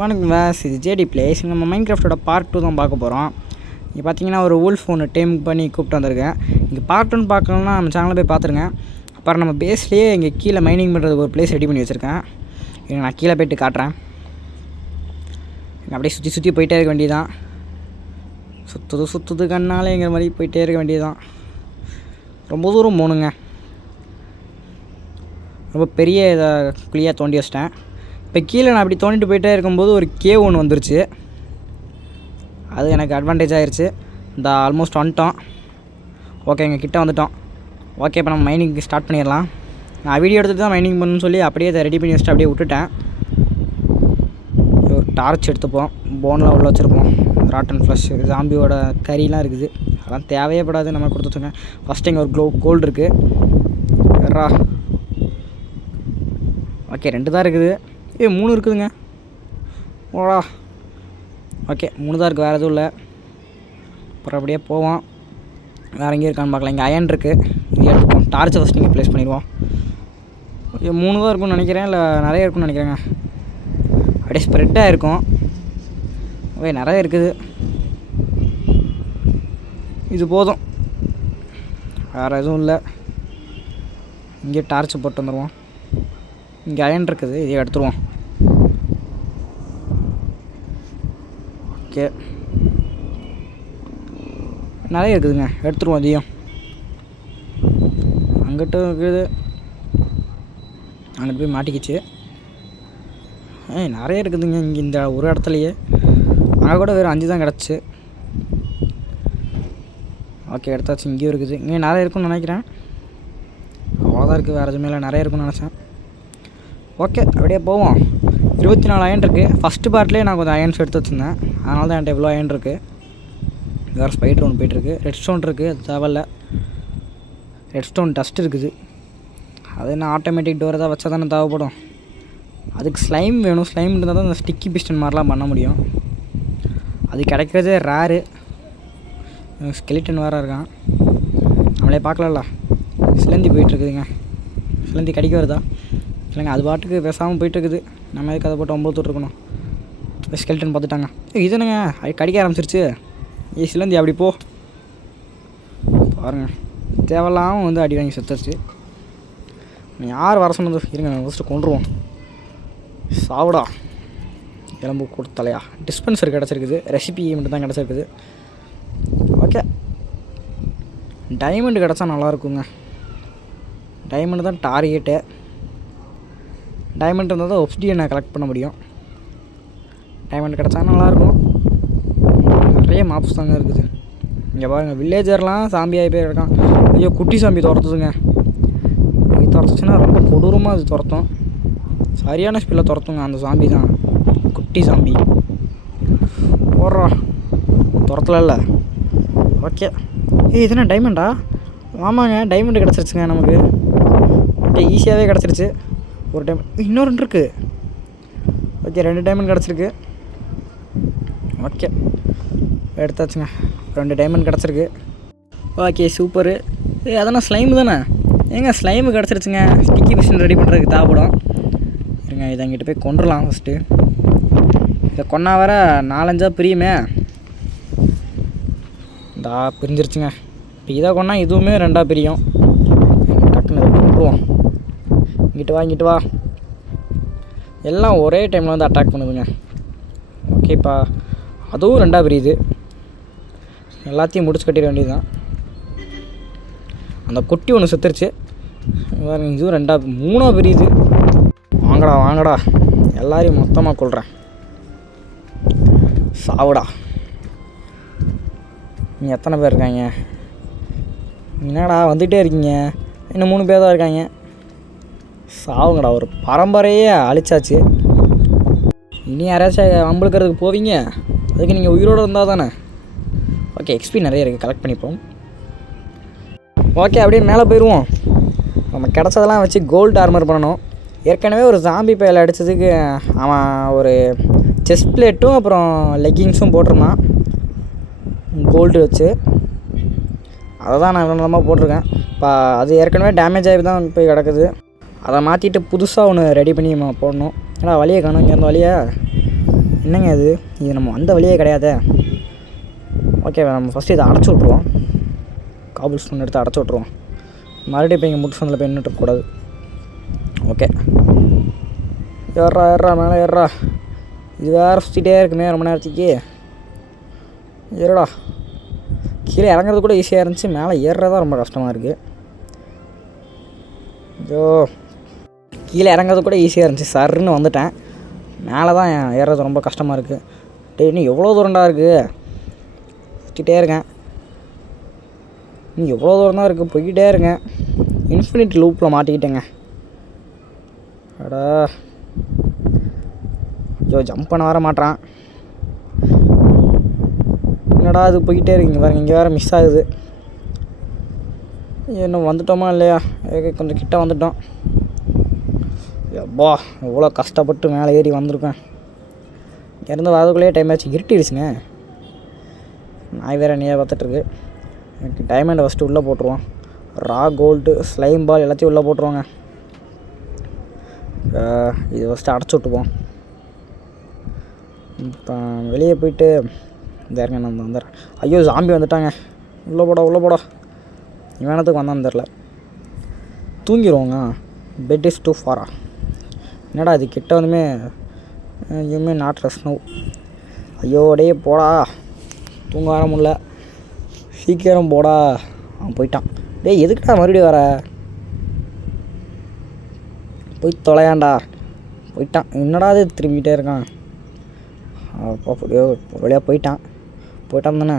வணக்கம் வாஸ், இது JD place. நம்ம மைண்ட் கிராஃப்டோட பார்ட் 2 தான் பார்க்க போகிறோம். இங்கே பார்த்தீங்கன்னா ஒரு வூல்ஃப் ஒன்று டேம் பண்ணி கூப்பிட்டு வந்திருக்கேன். இங்கே பார்ட் 1 பார்க்கணுன்னா நம்ம சேனலில் போய் பார்த்துருங்க. அப்புறம் நம்ம பேஸ்லேயே இங்கே கீழே மைனிங் பண்ணுறதுக்கு ஒரு பிளேஸ் ரெடி பண்ணி வச்சுருக்கேன். இங்கே நான் கீழே போய்ட்டு காட்டுறேன். அப்படியே சுற்றி சுற்றி போயிட்டே இருக்க வேண்டியதுதான். சுற்றுது கண்ணாலேங்கிற மாதிரி போயிட்டே இருக்க வேண்டியதுதான். ரொம்ப தூரம் போகணுங்க. ரொம்ப பெரிய இதை குழியாக தோண்டி வச்சிட்டேன். இப்போ கீழே நான் அப்படி தோண்டிட்டு போயிட்டே இருக்கும்போது ஒரு கேவ் ஒன்று வந்துருச்சு. அது எனக்கு அட்வான்டேஜ் ஆகிருச்சு. இந்த ஆல்மோஸ்ட் வந்துட்டோம். ஓகே, எங்கள் கிட்டே வந்துட்டோம். ஓகே, இப்போ நம்ம மைனிங் ஸ்டார்ட் பண்ணிடலாம். நான் வீடியோ எடுத்துகிட்டு தான் மைனிங் பண்ணணும்னு சொல்லி அப்படியே அதை ரெடி பண்ணி வச்சுட்டு அப்படியே விட்டுட்டேன். ஒரு டார்ச் எடுத்துப்போம். போன்லாம் உள்ள வச்சுருப்போம். ராட்டன் ஃப்ளஷ், ஜாம்பியோட கறிலாம் இருக்குது. அதெல்லாம் தேவையே படாது, நம்ம கொடுத்துட்டுங்க. ஃபஸ்ட்டு இங்கே ஒரு கோல்டு இருக்குது. ரா ஓகே, 2 தான் இருக்குது. 3 இருக்குதுங்க. ஓடா ஓகே, 3 தான் இருக்குது, வேறு எதுவும் இல்லை. அப்புறம் அப்படியே போவோம். வேறு எங்கேயும் இருக்கான்னு பார்க்கலாம். இங்கே அயன் இருக்குது, இது எடுத்துப்போம். டார்ச்சை ஃபஸ்ட் இங்கே ப்ளேஸ் பண்ணிடுவோம். ஓகே, 3 தான் இருக்கும்னு நினைக்கிறேன், இல்லை நிறைய இருக்குன்னு நினைக்கிறேங்க. அப்படியே ஸ்ப்ரெட்டாக இருக்கும். ஓகே, நிறைய இருக்குது. இது போதும், வேறு எதுவும் இல்லை. இங்கே டார்ச்சை போட்டு வந்துடுவோம். இங்கே அயன் இருக்குது, இதை எடுத்துருவோம். ஓகே, நிறைய இருக்குதுங்க, எடுத்துருவோம். அதையும் அங்கிட்டும் இருக்குது, அங்கிட்டு போய் மாட்டிக்கிச்சு. நிறைய இருக்குதுங்க இங்கே இந்த ஒரு இடத்துலையே. அங்கே கூட வெறும் 5 தான் கிடச்சி. ஓகே, எடுத்தாச்சு. இங்கேயும் இருக்குது. இங்கே நிறைய இருக்குன்னு நினைக்கிறேன். அவ்வளோதான் இருக்குது, வேறு எதுவுமே இல்லை. நிறைய இருக்குன்னு நினச்சேன். ஓகே, அப்படியே போவோம். 24 அயன் இருக்குது. ஃபஸ்ட்டு பார்ட்லேயே நான் கொஞ்சம் அயன்ஸ் எடுத்து வச்சுருந்தேன், அதனால தான் என்கிட்ட இவ்வளோ அயன் இருக்குது. வேறு ஸ்பைடர் ஒன்று போய்ட்டுருக்கு. ரெட் ஸ்டோன் இருக்குது, அது தேவையில்ல. ரெட் ஸ்டோன் டஸ்ட் இருக்குது. அது என்ன ஆட்டோமேட்டிக் டோரை தான் வச்சா தானே தேவைப்படும். அதுக்கு ஸ்லைம் வேணும். ஸ்லைம் இருந்தால் தான் அந்த ஸ்டிக்கி பிஸ்டன் மாதிரிலாம் பண்ண முடியும். அது கிடைக்கிறதே ரேரு. ஸ்கெலிட்டன் வேறு இருக்கான், நம்மளே பார்க்கலல்ல. சிலந்தி போயிட்டுருக்குதுங்க. சிலந்தி கடிக்க வருதா? இல்லைங்க, அது பாட்டுக்கு பேசாமல் போயிட்டுருக்குது. நம்ம எதுக்கு அதை போட்டு 9 விட்டுருக்கணும். ஸ்கெல்டன் பார்த்துட்டாங்க. இது என்னங்க, அது கடிக்க ஆரம்பிச்சிருச்சு. சிலந்தி அப்படி போ பாருங்கள். தேவையில்லாமல் வந்து அடி வாங்கி செத்துருச்சு. யார் வர சொன்னது? இருங்க, ஃபஸ்ட்டு கொண்டுருவோம். சாவுடா எலும்பு கொடுத்தலையா. டிஸ்பென்சர் கிடச்சிருக்குது. ரெசிபி மட்டும் தான் கிடச்சிருக்குது. ஓகே, டைமண்ட் கிடச்சா நல்லாயிருக்குங்க. டைமண்ட் தான் டார்கெட்டு. டைமண்ட் இருந்தால் தான் ஒப்சிடியனை கலெக்ட் பண்ண முடியும். டைமண்ட் கிடச்சா நல்லாயிருக்கும். நிறைய மாப்ஸ் தாங்க இருக்குது. இங்கே பாருங்கள், வில்லேஜர்லாம் சாம்பி ஆகி போய் இருக்கான். ஐயோ, குட்டி சாம்பி துரத்துதுங்க. இது துரத்துச்சுன்னா ரொம்ப கொடூரமாக அது துரத்தும். சரியான ஸ்பீடில் துரத்துங்க அந்த சாம்பி தான், குட்டி சாம்பி. ஓடுறா, துரத்தல இல்லை. ஓகே, இதுனா டைமண்டா? ஆமாங்க, டைமண்டு கிடச்சிருச்சுங்க நமக்கு. ஓகே, ஈஸியாகவே கிடச்சிருச்சு. ஒரு டைம் இன்னும் 2 இருக்குது. ஓகே, 2 டைமண்ட் கிடச்சிருக்கு. ஓகே, எடுத்தாச்சுங்க. 2 டைமண்ட் கிடச்சிருக்கு. Okay, super. அதெல்லாம் ஸ்லைமு தானே? ஏங்க, ஸ்லைமு கிடச்சிருச்சுங்க. ஸ்டிக்கி மிஷின் ரெடி பண்ணுறதுக்கு தேவைப்படும். இருங்க, இதை அங்கிட்ட போய் கொண்டுடலாம் ஃபஸ்ட்டு. இதை கொண்டா வர 4-5 பிரியுமே. இந்தா பிரிஞ்சிருச்சுங்க. இப்போ இதை கொண்டா இதுவுமே 2 பிரியும். டக்குன்னு இதை கொண்டுருவோம். இங்கிட்டு வா. எல்லாம் ஒரே டைமில் வந்து அட்டாக் பண்ணுதுங்க. ஓகேப்பா, அதுவும் 2 பிரியுது. எல்லாத்தையும் முடிச்சு கட்டிட வேண்டியது தான். அந்த குட்டி ஒன்று செத்துருச்சு. இதுவும் 3 பிரியுது. வாங்கடா, எல்லாரையும் மொத்தமாக கொள்கிறேன். சாவுடா. நீங்கள் எத்தனை பேர் இருக்காங்க? என்னடா வந்துகிட்டே இருக்கீங்க? இன்னும் 3 பேர் தான் இருக்காங்க. சாவுங்கடா, ஒரு பரம்பரையே அழிச்சாச்சு. இனி யாராச்சும் அம்பளுக்கிறதுக்கு போவீங்க? அதுக்கு நீங்கள் உயிரோடு இருந்தால் தானே. ஓகே, எக்ஸ்பி நிறைய இருக்குது, கலெக்ட் பண்ணிப்போம். ஓகே, அப்படியே மேலே போயிடுவோம். நம்ம கிடச்சதெல்லாம் வச்சு கோல்டு ஆர்மர் பண்ணணும். ஏற்கனவே ஒரு ஜாம்பி பயல் அடித்ததுக்கு அவன் ஒரு செஸ்ட் பிளேட்டும் அப்புறம் லெக்கிங்ஸும் போட்டிருந்தான் கோல்டு வச்சு. அதை தான் நான் இவ்வளோ நேரமாக போட்டிருக்கேன். இப்போ அது ஏற்கனவே டேமேஜ் ஆகி தான் போய் கிடக்குது. அதை மாற்றிட்டு புதுசாக ஒன்று ரெடி பண்ணி போடணும். ஏன்னா வழியை காணும். இங்கேருந்து வழியை என்னங்க இது நம்ம வந்த வழியே கிடையாதே. ஓகே, நம்ம ஃபஸ்ட்டு இதை அடைச்சி விட்ருவோம். காபுல் ஸ்டோன் எடுத்து அடைச்சி விட்ருவோம். மறுபடியும் இப்போ இங்கே முட்டு சந்தில் போய் நின்றுட்டுருக்கக்கூடாது. ஓகே, ஏறா மேலே ஏறா. இது வேறு சுற்றிட்டே இருக்குமே ரொம்ப நேரத்துக்கு. ஏறடா. கீழே இறங்குறது கூட ஈஸியாக இருந்துச்சு, மேலே ஏறுறதான் ரொம்ப கஷ்டமாக இருக்குது. ஐயோ, கீழே இறங்குறது கூட ஈஸியாக இருந்துச்சு, சருன்னு வந்துட்டேன். மேலே தான் ஏறுறது ரொம்ப கஷ்டமாக இருக்குது. இன்னும் எவ்வளோ தூரண்டா இருக்குது, சுற்றிட்டே இருக்கேன். இன்னும் எவ்வளோ தூரம் தான் இருக்குது, போய்கிட்டே இருக்கேன். இன்ஃபினிட் லூப்பில் மாட்டிக்கிட்டேங்க. அடா, ஐயோ ஜம்ப் பண்ண வர மாட்டான். என்னடா அது போய்கிட்டே இருக்குங்க பாருங்க. இங்கே வேறு மிஸ் ஆகுது. இன்னும் வந்துட்டோமா இல்லையா? கொஞ்சம் கிட்ட வந்துட்டோம். எப்பா எவ்வளோ கஷ்டப்பட்டு மேலே ஏறி வந்திருக்கேன். இங்கேருந்து வரதுக்குள்ளேயே டைம் ஆச்சு, இருட்டிடுச்சுங்க. நாய் வேறு நீயே பார்த்துட்ருக்கு. எனக்கு டைமண்டை ஃபஸ்ட்டு உள்ளே போட்டுருவோம். ரா கோல்டு, ஸ்லைம் பால் எல்லாத்தையும் உள்ளே போட்டுருவாங்க. இது ஃபஸ்ட்டு அடைச்சி விட்டுப்போம். இப்போ வெளியே போயிட்டு இந்த இருங்க, நான் வந்துடுறேன். ஐயோ ஜாம்பி வந்துட்டாங்க. உள்ளே போடா. இவனத்துக்கு வந்தான்னு தெரில. தூங்கிடுவோங்க. Bed is too far. என்னடா இது கிட்ட வந்துமே எதுவுமே நாட் ரெஸ்ட் நோ. ஐயோ டே போடா, தூங்க வர முடியல. சீக்கிரம் போடா. அவன் போயிட்டான். டேய் எதுக்குடா மறுபடியும் வர? போய் தொலையாண்டா. போயிட்டான். என்னடா இது திரும்பிக்கிட்டே இருக்கான். அப்போ அப்படியோ வழியாக போயிட்டான் தானே.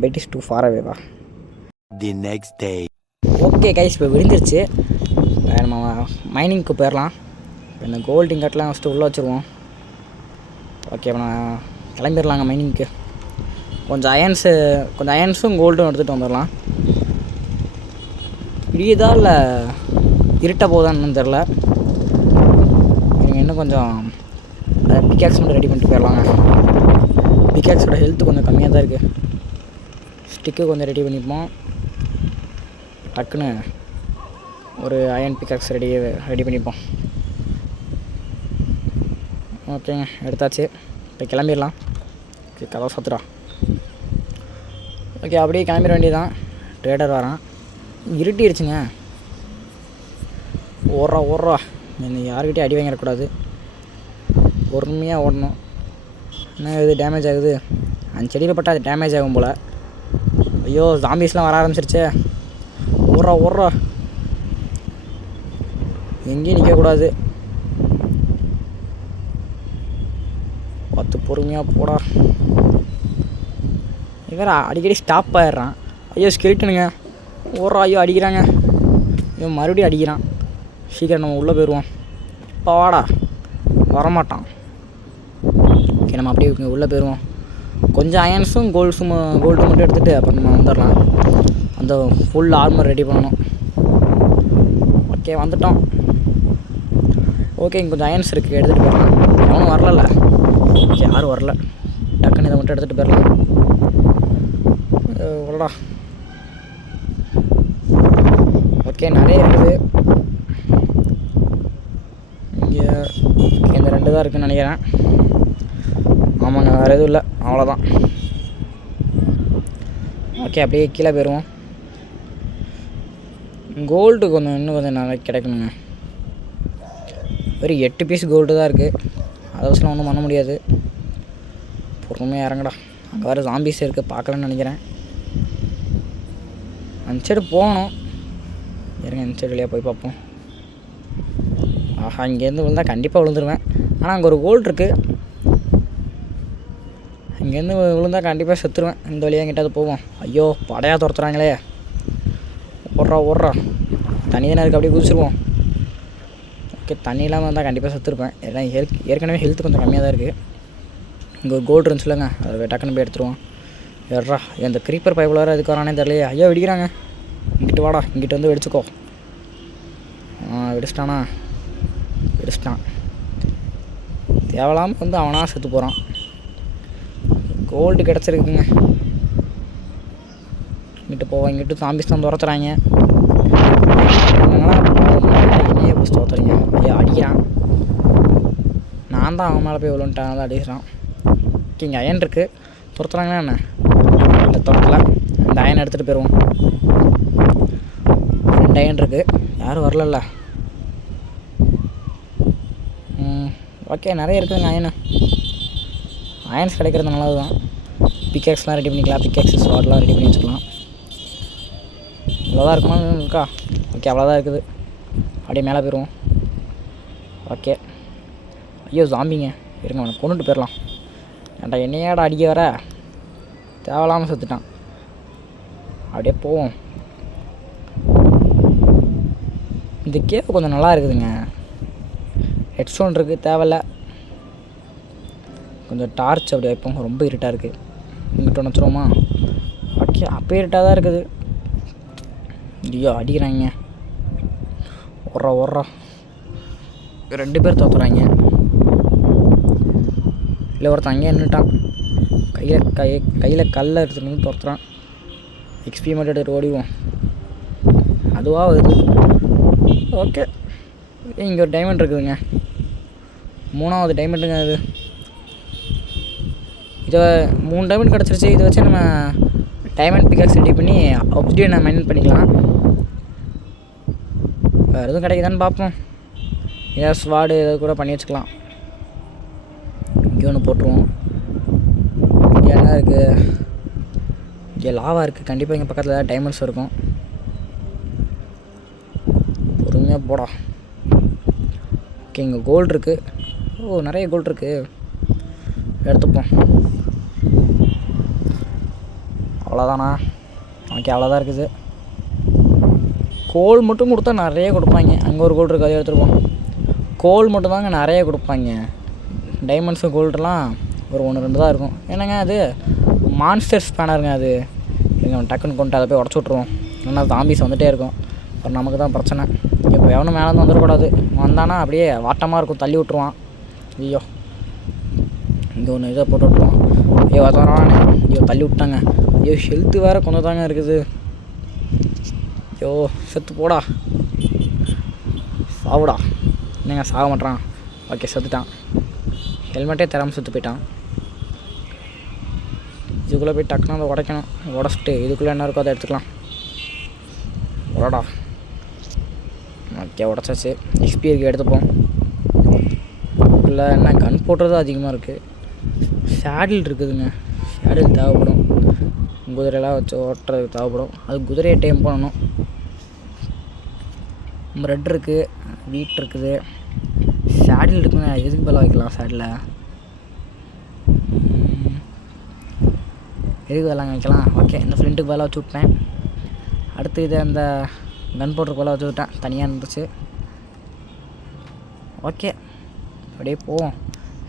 பெட் இஸ் டூ ஃபார் அவேவா. The next day. Okay guys, இப்போ விழுந்துருச்சு. நம்ம மைனிங்க்கு போயிடலாம். இப்போ இந்த கோல்டு இங்கட்லாம் ஃபஸ்ட்டு உள்ளே வச்சுருவோம். ஓகே, இப்போ நான் கிளம்பிடலாங்க மைனிங்க்கு. கொஞ்சம் அயன்ஸும் கோல்டும் எடுத்துகிட்டு வந்துடலாம். இடியுதா இல்லை இருட்ட போதான்னு தெரில. இன்னும் கொஞ்சம் பிகாக்ஸ் மட்டும் ரெடி பண்ணிட்டு போயிடலாங்க. பிகாக்ஸோட ஹெல்த்து கொஞ்சம் கம்மியாக தான் இருக்குது. ஸ்டிக்கு கொஞ்சம் ரெடி பண்ணிப்போம். டக்குன்னு ஒரு அயன் பிகாக்ஸ் ரெடி பண்ணிப்போம். ஓகேங்க, எடுத்தாச்சு. இப்போ கிளம்பிடலாம். ஓகே, கதவை சாத்துடா. ஓகே, அப்படியே கிளம்பிட வேண்டியதான். ட்ரேடர் வரான். இருட்டிடுச்சுங்க. ஓடுறா. யாருக்கிட்டே அடி வாங்கிடக்கூடாது. பொறுமையாக ஓடணும். என்ன இது டேமேஜ் ஆகுது? அந்த செடியில் பட்டால் அது டேமேஜ் ஆகும் போல். ஐயோ ஜாம்பிஸ்லாம் வர ஆரம்பிச்சிருச்சே. ஓடுறா. எங்கேயும் நிற்கக்கூடாது. பார்த்து பொறுமையாக போடா. இவன் அடிக்கடி ஸ்டாப் ஆகிடுறான். ஐயோ ஸ்கெலிட்டனுங்க. ஓடுறா. ஐயோ அடிக்கிறாங்க. இவன் மறுபடியும் அடிக்கிறான். சீக்கிரம் நம்ம உள்ளே போயிடுவோம். இப்போ வாடா. வரமாட்டான். ஓகே, நம்ம அப்படியே உள்ளே போயிடுவோம். கொஞ்சம் அயன்ஸும் கோல்டு மட்டும் எடுத்துகிட்டு அப்புறம் நம்ம வந்துடலாம். அந்த ஃபுல் ஆர்மர் ரெடி பண்ணணும். ஓகே, வந்துட்டோம். ஓகே, இங்கே கொஞ்சம் அயன்ஸ் இருக்குது, எடுத்துகிட்டு போயிடலாம். எவனும் வரல. ஓகே, யாரும் வரல. டக்குன்னு இதை மட்டும் எடுத்துகிட்டு போயிடலாம். வரடா. ஓகே, நிறைய இருக்குது இங்கே. இந்த 2 தான் இருக்குதுன்னு நினைக்கிறேன். ஆமாங்க, வேறு எதுவும் இல்லை, அவ்வளோதான். ஓகே, அப்படியே கீழே போயிடுவோம். கோல்டு இன்னும் கொஞ்சம் நிறைய கிடைக்கணுங்க. வெறும் 8 பீஸ் கோல்டு தான் இருக்குது. அதை வச்சுலாம் ஒன்றும் பண்ண முடியாது. பொறுமையாக இறங்கடா. அங்கே வேறு ஜாம்பிஸ் இருக்குது, பார்க்கலன்னு நினைக்கிறேன். அந்த சைடு போகணும். இருங்க, இந்த சைடு வழியாக போய் பார்ப்போம். ஆஹா, இங்கேருந்து விழுந்தால் கண்டிப்பாக விழுந்துருவேன். ஆனால் அங்கே ஒரு கோல்டு இருக்குது. இங்கேருந்து விழுந்தால் கண்டிப்பாக செத்துருவேன். இந்த வழியாக எங்கிட்ட போவோம். ஐயோ படையாக துரத்துறாங்களே. ஓடுறா. தண்ணி தானே இருக்குது, அப்படியே குதிச்சிருவோம். ஓகே, தண்ணி இல்லாமல் இருந்தால் கண்டிப்பாக செத்துருப்பேன். எல்லாம் ஏற்கனவே ஹெல்த் கொஞ்சம் கம்மியாக தான் இருக்குது. இங்கே ஒரு கோல்டு இருந்துச்சுலங்க, அதை டக்குன்னு போய் எடுத்துருவோம். எட்ரா, இந்த க்ரீப்பர் பைப்பில் வேறு எதுக்கு வரானே தெரியலையே. ஐயோ வெடிக்கிறாங்க. இங்கிட்டு வாடா, இங்கிட்டு வந்து வெடிச்சுக்கோ. வெடிச்சிட்டான். தேவலாமல் வந்து அவனாக செத்து போகிறான். கோல்டு கிடச்சிருக்குங்க. இங்கிட்டு போவோம். இங்கிட்டு சாம்பிஸ் தான் துரத்துறாங்க. என்னையே பிடிச்சி துரத்துறீங்க. ஐயா அடிக்கிறான். நான் தான் அவன் மேலே போய் விழுந்துட்டேன், தான் அடிக்கிறான். ஓகே, இங்கே அயன் இருக்குது. துரத்துறாங்கன்னா என்ன? இல்லை துரத்தல. இந்த அயன் எடுத்துகிட்டு போயிடுவோம். 2 அயன் இருக்குது, யாரும் வரல. ஓகே, நிறைய இருக்குதுங்க அயன்ஸ் கிடைக்கிறது நல்லது தான். பிக்கேக்ஸ்லாம் ரெடி பண்ணிக்கலாம், பிக்கேக்ஸ் ஸ்வாட்லாம் ரெடி பண்ணி வச்சுக்கலாம். இவ்வளோதான் இருக்குமா இருக்கா? ஓகே, அவ்வளோதான் இருக்குது. அப்படியே மேலே போயிடுவோம். ஓகே, ஐயோ ஜாம்பிங்க, இருங்க அவனை கொண்டுட்டு போயிடலாம். ஏன்டா என்னையாடா அடிக்க வர, தேவையில்லாமல் செத்துட்டான். அப்படியே போவோம். இந்த கேப் கொஞ்சம் நல்லா இருக்குதுங்க. ஹெட்ஸ்டோன் இருக்குது, தேவையில்ல. கொஞ்சம் டார்ச் அப்படி வைப்போம், ரொம்ப இருட்டாக இருக்குது. இங்கிட்ட வச்சுருவோமா? ஓகே, அப்போ இருட்டாக தான் இருக்குது. ஐயோ அடிக்கிறாங்க, ஓடுறா 2 பேர் தோத்துறாங்க. இல்லை ஒருத்தன் அங்கேயே நின்றுட்டான், கையில் கல்லை எடுத்துகிட்டு துரத்துறான். எக்ஸ்பி மட்டும் எடுத்துகிட்டு ஓடிவோம். அதுவாக வருது. ஓகே, இங்கே ஒரு டைமண்ட் இருக்குதுங்க, 3வது டைமண்டுங்க அது. இதை 3 டைமண்ட் கிடச்சிருச்சு. இதை வச்சு நம்ம டைமண்ட் பிக்காக்ஸ் ரெடி பண்ணி ஒப்சிடியனை மைன் பண்ணிக்கலாம். வேறு எதுவும் கிடைக்குதான்னு பார்ப்போம். ஏதாவது ஸ்வாடு ஏதாவது கூட பண்ணி வச்சுக்கலாம். இங்கே ஒன்று போட்டுருவோம். இங்கே என்ன இருக்குது? இங்கே லாவா இருக்குது. கண்டிப்பாக இங்கே பக்கத்தில் ஏதாவது டைமண்ட்ஸ் இருக்கும். பொறுமையாக போடா. ஓகே, இங்கே கோல்டு இருக்குது. ஓ, நிறைய கோல்டு இருக்குது, எடுத்துப்போம். அவ்வளோதானா? ஓகே, அவ்வளோதான் இருக்குது. கோல் மட்டும் கொடுத்தா நிறைய கொடுப்பாங்க. அங்கே ஒரு கோல்டு இருக்குது, அதை எடுத்துருப்போம். கோல் மட்டும் தாங்க நிறைய கொடுப்பாங்க. டைமண்ட்ஸு கோல்டெலாம் ஒரு 1-2 தான் இருக்கும். என்னங்க அது மான்ஸ்டர் ஸ்பேனருங்க. அது எங்கள் டக்குன்னு கொண்டு அதை போய் உடச்சி விட்ருவோம். இல்லைன்னா ஜாம்பிஸ் வந்துகிட்டே இருக்கும். அப்புறம் நமக்கு தான் பிரச்சனை. இப்போ எவனும் மேலே வந்து வந்துடக்கூடாது. வந்தானா அப்படியே வாட்டமாக இருக்கும், தள்ளி விட்ருவான். ஐயோ, இங்கே ஒன்று இதை போட்டு விட்ருவோம். ஐயோ வரானே, ஐயோ தள்ளி விட்டாங்க. ஐயோ ஹெல்த்து வேறு கொஞ்சம் தாங்க இருக்குது. ஐயோ செத்து போடா, சாவுடா. என்னங்க சாக மாட்டான்? ஓகே, செத்துட்டான். ஹெல்மெட்டே தராமல் செத்து போயிட்டான். இதுக்குள்ளே போய் டக்குன்னு அதை உடைக்கணும். உடச்சிட்டு இதுக்குள்ளே என்ன இருக்கோ அதை எடுத்துக்கலாம். உடடா. ஓகே, உடச்சாச்சு. எக்ஸ்பி இருக்குது, எடுத்துப்போம். இல்லை என்ன கன் போடுறது அதிகமாக இருக்குது. சேடில் இருக்குதுங்க, சேடில் தேவைப்படும். குதிரையெல்லாம் வச்சு ஓட்டுறதுக்கு தேவைப்படும். அது குதிரையை டைம் பண்ணணும். ப்ரெட் இருக்குது, வீட் இருக்குது, சேடில் இருக்குங்க. எதுக்கு பதிலாக வைக்கலாம்? சேடில் எதுக்கு பதிலாக வைக்கலாம்? ஓகே, இந்த ஃப்ரெண்டுக்கு பதிலாக வச்சு விட்டேன். அடுத்து இதை அந்த கன் போடுறதுக்கு பதிலாக வச்சு விட்டேன், தனியாக இருந்துச்சு. ஓகே, அப்படியே போவோம்.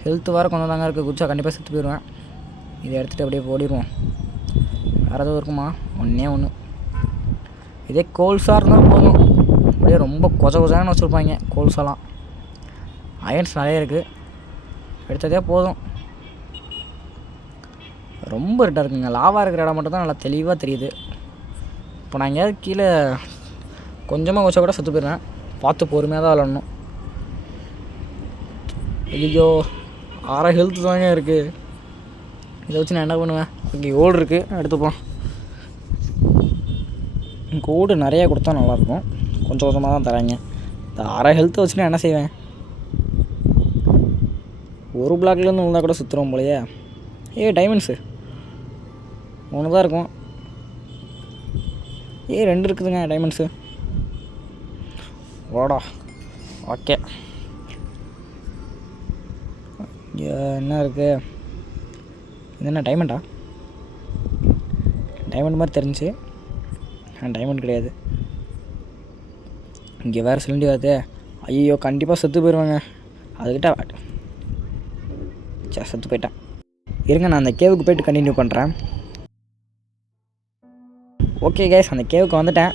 ஹெல்த்து வேறு கொஞ்சம் தாங்க இருக்குது. குச்சா கண்டிப்பாக செத்து போயிடுவேன். இதை எடுத்துகிட்டு அப்படியே ஓடிடுவோம். வேறு எதுவும் இருக்குமா? ஒன்று இதே கோல்ஸாக இருந்தால் போதும். அப்படியே ரொம்ப கொஜான்னு வச்சுருப்பாங்க கோல்ஸெல்லாம். அயன்ஸ் நிறைய இருக்குது, எடுத்ததே போதும். ரொம்ப இருட்டாக இருக்குங்க. லாவாக இருக்கிற இடம் மட்டும் தான் நல்லா தெளிவாக தெரியுது. இப்போ நான் எங்கேயாவது கீழே கொஞ்சமாக கொச்சா கூட செத்து போயிடுறேன். பார்த்து பொறுமையாக தான் விளாடணும். ஐயோ 6 ஹெல்த்து தாங்க இருக்குது. இதை வச்சு நான் என்ன பண்ணுவேன்? இங்கே ஓடு இருக்குது, எடுத்துப்போம். கோடு நிறையா கொடுத்தா நல்லாயிருக்கும். கொஞ்சம் கொஞ்சமாக தான் தராங்க. இந்த 6 ஹெல்த்தை வச்சு நான் என்ன செய்வேன்? ஒரு பிளாக்லேருந்து இருந்தால் கூட சுற்றுறோம் போலையே. டைமண்ட்ஸு 1 தான் இருக்கும். 2 இருக்குதுங்க டைமண்ட்ஸு. ஓடா. ஓகே, என்ன இருக்குது? இது என்ன டைமண்டா? டைமண்ட் மாதிரி தெரிஞ்சு டைமண்ட் கிடையாது. இங்கே வேறு சிலிண்டி வருது. ஐயோ கண்டிப்பாக செத்து போயிடுவாங்க. அதுக்கிட்ட செத்து போயிட்டேன். இருங்க, நான் அந்த கேவுக்கு போய்ட்டு கண்டினியூ பண்ணுறேன். ஓகே கைஸ், அந்த கேவுக்கு வந்துட்டேன்.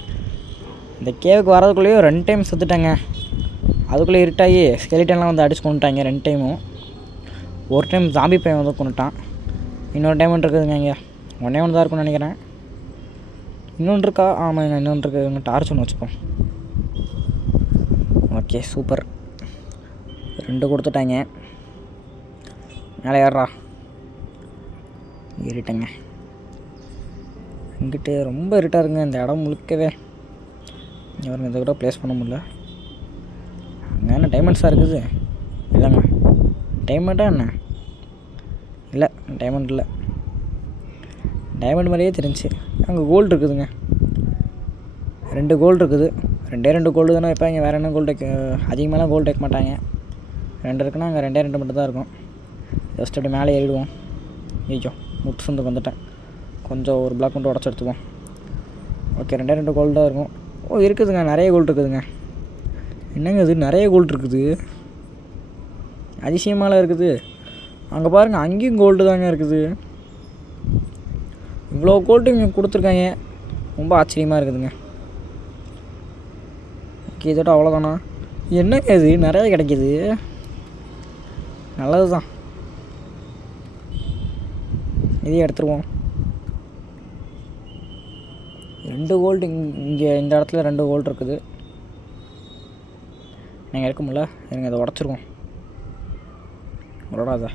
இந்த கேவுக்கு வரதுக்குள்ளேயும் 2 டைம் செத்துட்டேங்க. அதுக்குள்ளே இருட்டாகி ஸ்கெலிட்டன்லாம் வந்து அடிச்சு கொண்டுட்டாங்க 2 டைமும். ஒரு டைம் ஜாம்பி பையன் வந்து கொண்டுட்டான். இன்னொரு டைமண்ட் இருக்குதுங்க. இங்கே 1 தான் இருக்குன்னு நினைக்கிறேன். இன்னொன்று இருக்கா? ஆமாங்க, இன்னொன்று இருக்குதுங்க. டார்ச் ஒன்று வச்சுப்போம். Okay, super. 2 கொடுத்துட்டாங்க. மேலே ஏறா. ஏறிட்டேங்க. இங்கிட்டு ரொம்ப இருட்டாக இருங்க இந்த இடம் முழுக்கவே. இவருங்க இதை கூட ப்ளேஸ் பண்ண முடியல. அங்கே என்ன டைமண்ட்ஸாக இருக்குது? இல்லைங்க, டைமண்டா என்ன? இல்லை, டைமண்ட் இல்லை. டைமண்ட் மாதிரியே தெரிஞ்சு. அங்கே கோல்டு இருக்குதுங்க. 2 கோல்டு இருக்குது. 2 கோல்டு தானே வைப்பாங்க. வேறு என்ன கோல்டு அதிகமாகலாம் கோல்டு வைக்க மாட்டாங்க. 2 இருக்குன்னா அங்கே 2 மட்டும் தான் இருக்கும். ஜஸ்ட் அப்படி மேலே ஏறிடுவோம். ஐயோ, முட்டு சொந்துக்கு வந்துட்டேன். கொஞ்சம் ஒரு பிளாக் மட்டும் உடச்சி எடுத்துக்குவோம். ஓகே, 2 கோல்டு தான் இருக்கும். ஓ இருக்குதுங்க, நிறைய கோல்டு இருக்குதுங்க. என்னங்க இது, நிறைய கோல்டு இருக்குது. அதிசயமாலாம் இருக்குது. அங்கே பாருங்கள், அங்கேயும் கோல்டு தாங்க இருக்குது. இவ்வளோ கோல்டு இங்கே கொடுத்துருக்காங்க. ரொம்ப ஆச்சரியமாக இருக்குதுங்க. ஓகே, இதோட அவ்வளோதானா? என்னங்க இது, நிறைய கிடைக்கிது. நல்லது தான், இதையும் எடுத்துருவோம். 2 கோல்டு இங்கே இந்த இடத்துல 2 கோல்டு இருக்குது. நீங்கள் எடுக்க முடியல. எனக்கு அதை உடச்சிருவோம். உடடாத.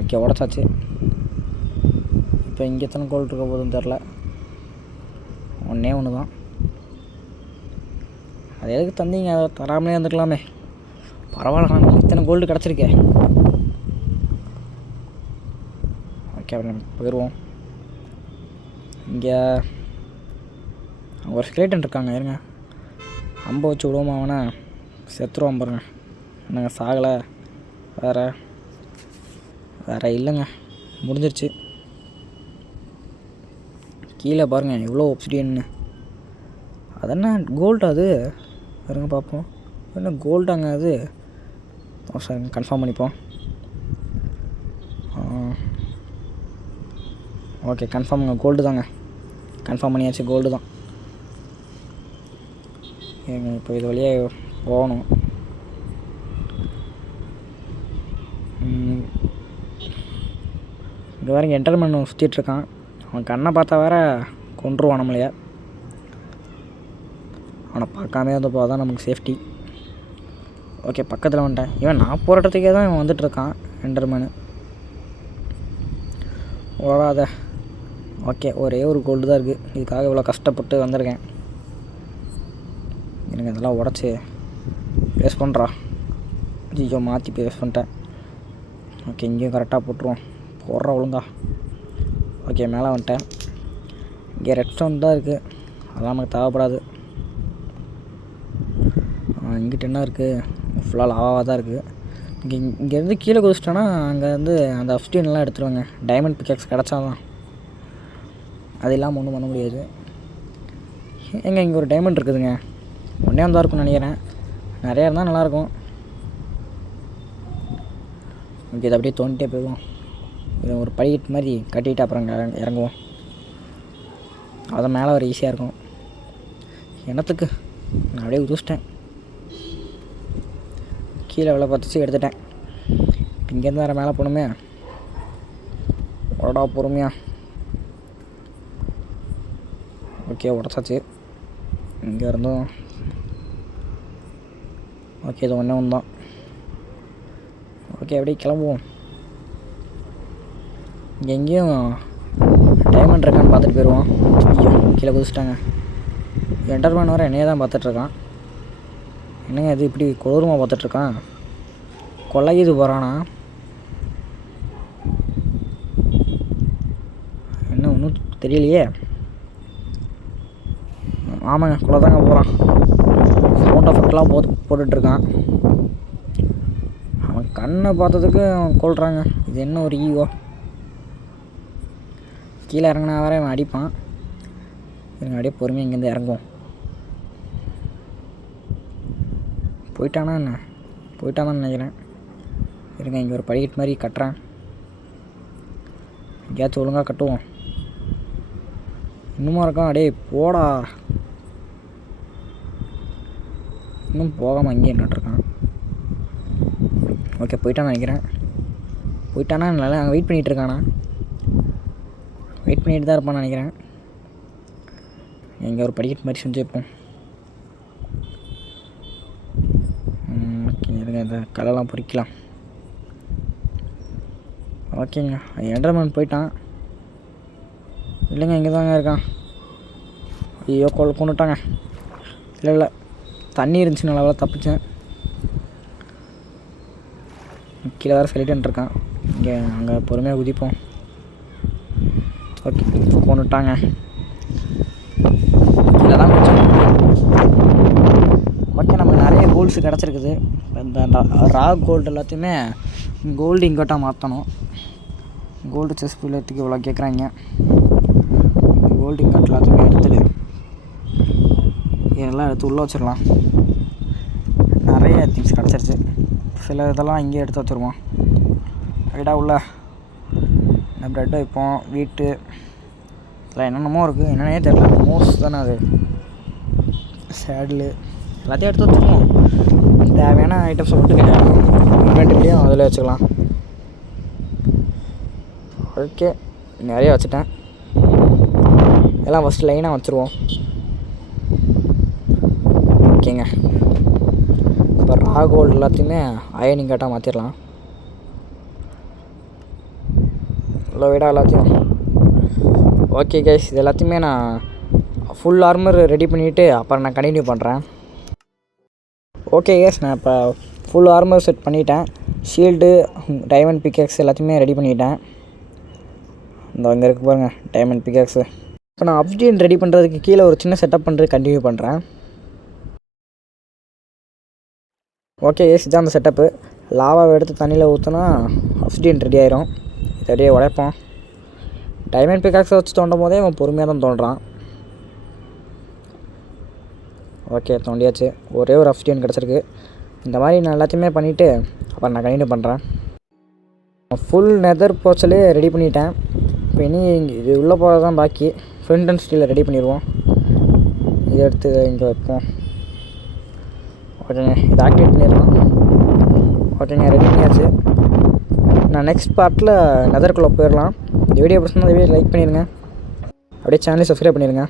ஓகே, உடச்சாச்சு. இப்போ இங்கே எத்தனை கோல்டு இருக்க போதுன்னு தெரில. ஒன்று தான். அது எதுக்கு தந்தீங்க? அதை தராமலே வந்துக்கலாமே. பரவாயில்ல, நான் இத்தனை கோல்டு கிடச்சிருக்கேன். ஓகே, அப்படி நம்ம போயிடுவோம். இங்கே ஒரு ஸ்கெலிட்டன் இருக்காங்க. இருங்க, அம்பை வச்சு விடுவோமா? அவனை செத்துருவான் பாருங்க. என்னங்க சாகலை? வேறு இல்லைங்க, முடிஞ்சிருச்சு. கீழே பாருங்கள் எவ்வளோ ஒப்சிடியன்னு. அதென்ன கோல்டு? அது இருங்க பார்ப்போம். என்ன கோல்டாங்க அது? சார் கன்ஃபார்ம் பண்ணிப்போம். ஓகே, கன்ஃபார்முங்க, கோல்டு தாங்க. கன்ஃபார்ம் பண்ணியாச்சு, கோல்டு தான். ஏங்க இப்போ இது வழியாக போகணும். இங்கே வேறு என்டர்மெண்ட் சுற்றிட்டுருக்கான். அவன் கண்ணை பார்த்தா வேற கொன்றுவான் நம்மளைய. அவனை பார்க்காமே வந்து போக தான் நமக்கு சேஃப்டி. ஓகே, பக்கத்தில் வந்துட்டேன். இவன் நான் போகிற இடத்துக்கே தான் இவன் வந்துட்டுருக்கான், என்டர்மேனு. ஓடாத. ஓகே, ஒரே ஒரு கோல்டு தான் இருக்குது. இதுக்காக இவ்வளோ கஷ்டப்பட்டு வந்திருக்கேன். எனக்கு இதெல்லாம் உடச்சி பேஸ் பண்ணுறா. ஐயோ, மாற்றி பேஸ் பண்ணிட்டேன். ஓகே, இங்கேயும் கரெக்டாக போட்டுருவோம். போடுறா ஒழுங்கா. ஓகே, மேலே வந்துட்டேன். இங்கே ரெட் ஸ்டோன் தான் இருக்குது, அதெல்லாம் நமக்கு தேவைப்படாது. இங்கிட்ட என்ன இருக்குது? ஃபுல்லாக லாவாக தான் இருக்குது. இங்கேருந்து கீழே குதிச்சிட்டோன்னா அங்கே வந்து அந்த அப்ஸ்டீன்லாம் எடுத்துருவாங்க. டைமண்ட் பிக்கெக்ஸ் கிடச்சாதான். அது இல்லாமல் ஒன்றும் பண்ண முடியாது. எங்கே இங்கே ஒரு டைமண்ட் இருக்குதுங்க. ஒன்றே தான் இருக்கும்னு நினைக்கிறேன். நிறையா இருந்தால் நல்லாயிருக்கும். ஓகே, இதை அப்படியே தோண்டிட்டே போயிடுவோம். இது ஒரு படிக்கட்டு மாதிரி கட்டிக்கிட்டு அப்புறம் இறங்குவோம். அதான் மேலே வர ஈஸியாக இருக்கும். என்னத்துக்கு நான் அப்படியே உதிச்சிட்டேன். கீழே விலை பார்த்துச்சு, எடுத்துட்டேன். இங்கேருந்து வேறு மேலே போகணுமே. உடடா பொறுமையா. ஓகே, உடச்சாச்சு. இங்கே இருந்தும் ஓகே, இது ஒன்று தான். ஓகே, அப்படியே கிளம்புவோம். இங்கே எங்கேயும் டைமண்ட் இருக்கான்னு பார்த்துட்டு போயிடுவோம். ஐயோ, கீழே குதிச்சிட்டாங்க. என்டர்மேன் வர என்னையே தான் பார்த்துட்ருக்கான். என்னங்க இது இப்படி கொடூரமாக பார்த்துட்ருக்கான்? கொலையுது போகிறானா? என்ன ஒன்றும் தெரியலையே. ஆமாங்க, கொலை தாங்க போகிறான். சவுண்ட் எஃபெக்ட்லாம் போட்டுட்ருக்கான். அவன் கண்ணை பார்த்ததுக்கு அவன் கொள்றாங்க. இது என்ன ஒரு ஈகோ? கீழே இறங்கினா வேற அவன் அடிப்பான். இவங்க அப்படியே பொறுமையாக இங்கேருந்து இறங்குவோம். போயிட்டானா என்ன? போயிட்டானான்னு நினைக்கிறேன். இருங்க, இங்கே ஒரு படிக்கட்டு மாதிரி கட்டுறேன். எங்கேயாச்சும் ஒழுங்காக கட்டுவோம். இன்னுமா இருக்கான்? அடே போடா. இன்னும் போகாமல் அங்கேயே நின்றுட்டுருக்கான். ஓகே, போயிட்டான்னு நினைக்கிறேன். போயிட்டானா நல்லா அங்கே வெயிட் பண்ணிகிட்டு இருக்கானா? வெயிட் பண்ணிட்டு தான் இருப்பான்னு நினைக்கிறேன். இங்கே ஒரு படிக்கட்டு மாதிரி செஞ்சு வைப்போம். ஓகே, இருங்க, இந்த கலெல்லாம் பொறிக்கலாம். ஓகேங்க, எண்டர்மேன் போயிட்டான். இல்லைங்க, இங்கே தாங்க இருக்கான். ஐயோ, கொண்டுட்டாங்க. இல்லை தண்ணி இருந்துச்சு, நல்லா தப்பிச்சேன். கீழே வேறு சொல்லிட்டுருக்கான். இங்கே அங்கே பொறுமையாக குதிப்போம். ஓகே, கொண்டுட்டாங்க. கீழே தான் கொஞ்சம். ஓகே, நமக்கு நிறைய கோல்ட்ஸ் கிடச்சிருக்குது. இந்த ரா கோல்டு எல்லாத்தையுமே கோல்டு இங்கோட்டாக மாற்றணும். கோல்டு செஸ் பிள்ளைத்துக்கு இவ்வளோ கேட்குறாங்க. கோல்டு இங்கோட் எல்லாத்தையுமே எடுத்துடு, இதெல்லாம் எடுத்து உள்ளே வச்சிடலாம். நிறைய திங்ஸ் கிடச்சிருச்சு. சில இதெல்லாம் இங்கே எடுத்து வச்சுருவோம். ரைட்டாக உள்ள இந்த ப்ரெட்டை வைப்போம். வீட்டு இதில் என்னென்னமோ இருக்குது, என்னென்னே தெரியல. மோஸ் தானே அது, சேடில் எல்லாத்தையும் எடுத்து வச்சுருவோம். தேவையான ஐட்டம்ஸை மட்டும் இன்வென்ட்ரிலையும் அதில் வச்சுக்கலாம். ஓகே, நிறைய வச்சுட்டேன். எல்லாம் ஃபஸ்ட்டு லைனாக வச்சுருவோம். ஓகேங்க, இப்போ ரா கோல்டு எல்லாத்தையுமே அயனிங் கட்டாக மாற்றிடலாம். இவ்வளோ வீடாக எல்லாத்தையும். ஓகே கைஸ், இது எல்லாத்தையுமே நான் ஃபுல் ஆர்மர் ரெடி பண்ணிவிட்டு அப்புறம் நான் கண்டினியூ பண்ணுறேன். ஓகே கைஸ், நான் இப்போ ஃபுல் ஆர்மர் செட் பண்ணிட்டேன். ஷீல்டு, டைமண்ட் பிக்கேக்ஸ் எல்லாத்தையுமே ரெடி பண்ணிட்டேன். இந்த இங்கே இருக்குது பாருங்கள் டைமண்ட் பிக்கேக்ஸு. இப்போ நான் அப்ஸ்டியன் ரெடி பண்ணுறதுக்கு கீழே ஒரு சின்ன செட்டப் பண்ணுறது கண்டினியூ பண்ணுறேன். ஓகே கைஸ், இதுதான் அந்த செட்டப்பு. லாவாவை எடுத்து தண்ணியில் ஊற்றினா அப்ஸ்டியன் ரெடி ஆயிரும். இதை அப்படியே உடைப்போம். டைமண்ட் பிக்காக்ஸை வச்சு தோண்டும் போதே அவன் பொறுமையாக தான் தோன்றான். ஓகே, தோண்டியாச்சு. ஒரே ஒரு அப்ஸ்டியன் கிடச்சிருக்கு. இந்த மாதிரி நான் எல்லாத்தையுமே பண்ணிவிட்டு அப்புறம் நான் கண்டினியூ பண்ணுறேன். ஃபுல் நெதர் போச்சலே ரெடி பண்ணிட்டேன். இப்போ இனி இது உள்ளே போகிறது தான் பாக்கி. ஃப்ரண்ட் அண்ட் ஸ்டீலில் ரெடி பண்ணிடுவோம். இதை எடுத்து இங்கே வைப்போம். ஓகேங்க, இதை ஆக்டிவேட் பண்ணிடலாம். ஓகேங்க, ரெடி பண்ணியாச்சு. நான் நெக்ஸ்ட் பார்ட்டில் நெதருக்குள்ளே போயிடலாம். இந்த வீடியோ பிடிச்சிருந்தா இந்த வீடியோ லைக் பண்ணிடுங்க. அப்படியே சேனலை சப்ஸ்கிரைப் பண்ணிடுங்க.